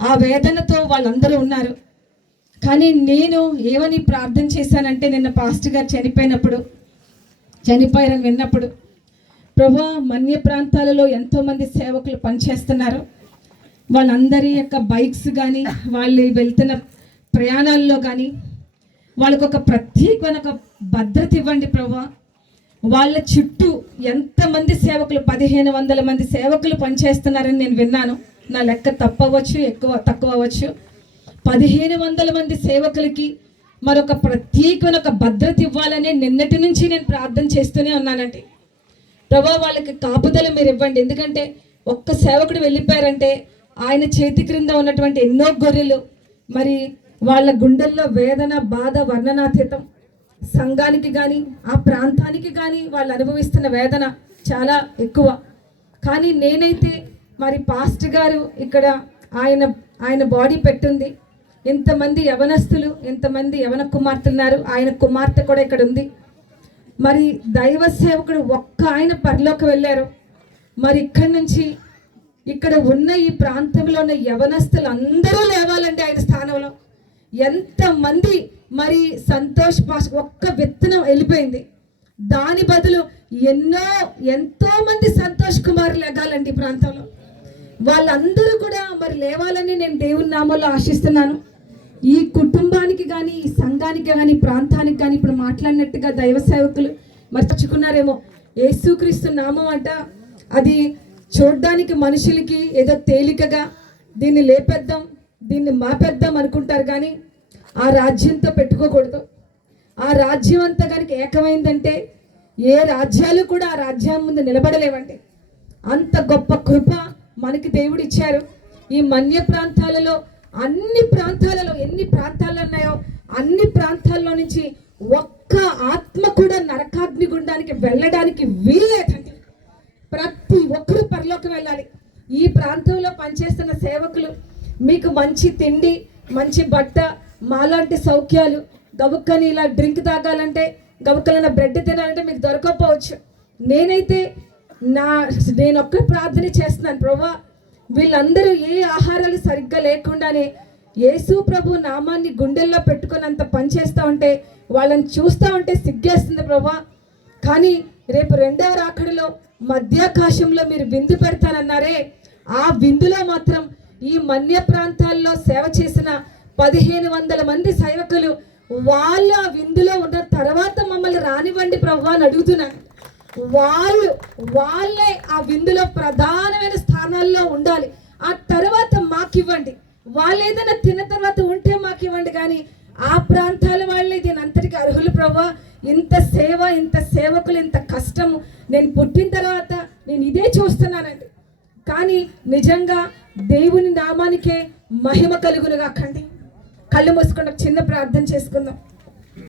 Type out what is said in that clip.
ఆ వేదనతో వాళ్ళందరూ ఉన్నారు. కానీ నేను ఏమని ప్రార్థన చేశానంటే, నిన్న పాస్టర్ గారు చనిపోయారని విన్నప్పుడు, ప్రభా మన్య ప్రాంతాలలో ఎంతోమంది సేవకులు పనిచేస్తున్నారు, వాళ్ళందరి యొక్క బైక్స్ కానీ వాళ్ళు వెళ్తున్న ప్రయాణాల్లో కానీ వాళ్ళకు ఒక ప్రత్యేకమైన ఒక భద్రత ఇవ్వండి ప్రభా. వాళ్ళ చుట్టూ ఎంతమంది సేవకులు 1500 మంది సేవకులు పనిచేస్తున్నారని నేను విన్నాను. నా లెక్క తప్పవచ్చు, తక్కువ అవ్వచ్చు. 1500 మంది సేవకులకి మరొక ప్రత్యేకమైన ఒక భద్రత ఇవ్వాలని నిన్నటి నుంచి నేను ప్రార్థన చేస్తూనే ఉన్నానండి. ప్రభా వాళ్ళకి కాపుదల మీరు ఇవ్వండి. ఎందుకంటే ఒక్క సేవకుడు వెళ్ళిపోయారంటే ఆయన చేతి క్రింద ఉన్నటువంటి ఎన్నో గొర్రెలు, మరి వాళ్ళ గుండెల్లో వేదన, బాధ వర్ణనాతీతం. సంఘానికి కానీ ఆ ప్రాంతానికి కానీ వాళ్ళు అనుభవిస్తున్న వేదన చాలా ఎక్కువ. కానీ నేనైతే మరి పాస్టర్ గారు ఇక్కడ ఆయన బాడీ పెట్టుంది, ఎంతమంది యవనస్తులు, ఎంతమంది యవన కుమార్తెలు ఉన్నారు, ఆయన కుమార్తె కూడా ఇక్కడ ఉంది. మరి దైవ సేవకుడు ఒక్క ఆయన పరలోకి వెళ్ళారు. మరి ఇక్కడి నుంచి ఇక్కడ ఉన్న ఈ ప్రాంతంలో ఉన్న యవనస్తులు అందరూ లేవాలండి ఆయన స్థానంలో. ఎంతమంది మరి సంతోష్ ఒక్క విత్తనం వెళ్ళిపోయింది, దాని బదులు ఎంతో మంది సంతోష్ కుమార్ లేగాలండి ఈ ప్రాంతంలో. వాళ్ళందరూ కూడా మరి లేవాలని నేను దేవుని నామంలో ఆశిస్తున్నాను. ఈ కుటుంబానికి కానీ, ఈ సంఘానికి కానీ, ప్రాంతానికి కానీ ఇప్పుడు మాట్లాడినట్టుగా దైవ సేవకులు మర్చుకున్నారేమో. యేసుక్రీస్తు నామం అంట, అది చూడ్డానికి మనుషులకి ఏదో తేలికగా దీన్ని లేపేద్దాం, దీన్ని మాపేద్దాం అనుకుంటారు. కానీ ఆ రాజ్యంతో పెట్టుకోకూడదు. ఆ రాజ్యం అంతా కనుక ఏకమైందంటే ఏ రాజ్యాలు కూడా ఆ రాజ్యం ముందు నిలబడలేవండి. అంత గొప్ప కృప మనకి దేవుడు ఇచ్చారు. ఈ మన్య ప్రాంతాలలో, అన్ని ప్రాంతాలలో ఎన్ని ప్రాంతాలు ఉన్నాయో అన్ని ప్రాంతాల్లో నుంచి ఒక్క ఆత్మ కూడా నరకాగ్ని గుండానికి వెళ్ళడానికి వీల్లేదండి. ప్రతి ఒక్కరూ పరలోకి వెళ్ళాలి. ఈ ప్రాంతంలో పనిచేస్తున్న సేవకులు మీకు మంచి తిండి, మంచి బట్ట, మాలాంటి సౌఖ్యాలు, గబుక్కని ఇలా డ్రింక్ తాగాలంటే, గబుక్కలైన బ్రెడ్ తినాలంటే మీకు దొరకకపోవచ్చు. నేను ఒక్క ప్రార్థన చేస్తున్నాను, ప్రభా వీళ్ళందరూ ఏ ఆహారాలు సరిగ్గా లేకుండానే యేసు ప్రభు నామాన్ని గుండెల్లో పెట్టుకున్నంత పని చేస్తూ ఉంటే వాళ్ళని చూస్తూ ఉంటే సిగ్గేస్తుంది ప్రభా. కానీ రేపు 2వ రాకడలో మధ్యాకాశంలో మీరు విందు పెడతానన్నారే, ఆ విందులో మాత్రం ఈ మన్య ప్రాంతాల్లో సేవ చేసిన 1500 మంది సేవకులు వాళ్ళ విందులో ఉన్న తర్వాత మమ్మల్ని రానివ్వండి ప్రభు అని అడుగుతున్నాను. వాళ్ళే ఆ విందులో ప్రధానమైన స్థానాల్లో ఉండాలి. ఆ తర్వాత మాకివ్వండి. వాళ్ళు ఏదైనా తిన్న తర్వాత ఉంటే మాకివ్వండి. కానీ ఆ ప్రాంతాల వాళ్ళే దీని అంతటికి అర్హులు ప్రభు. ఇంత సేవ, ఇంత సేవకులు, ఇంత కష్టము నేను పుట్టిన తర్వాత నేను ఇదే చూస్తున్నానండి. కానీ నిజంగా దేవుని నామానికే మహిమ కలుగునుగాకండి. కళ్ళు మూసుకొని చిన్న ప్రార్థన చేసుకుందాం.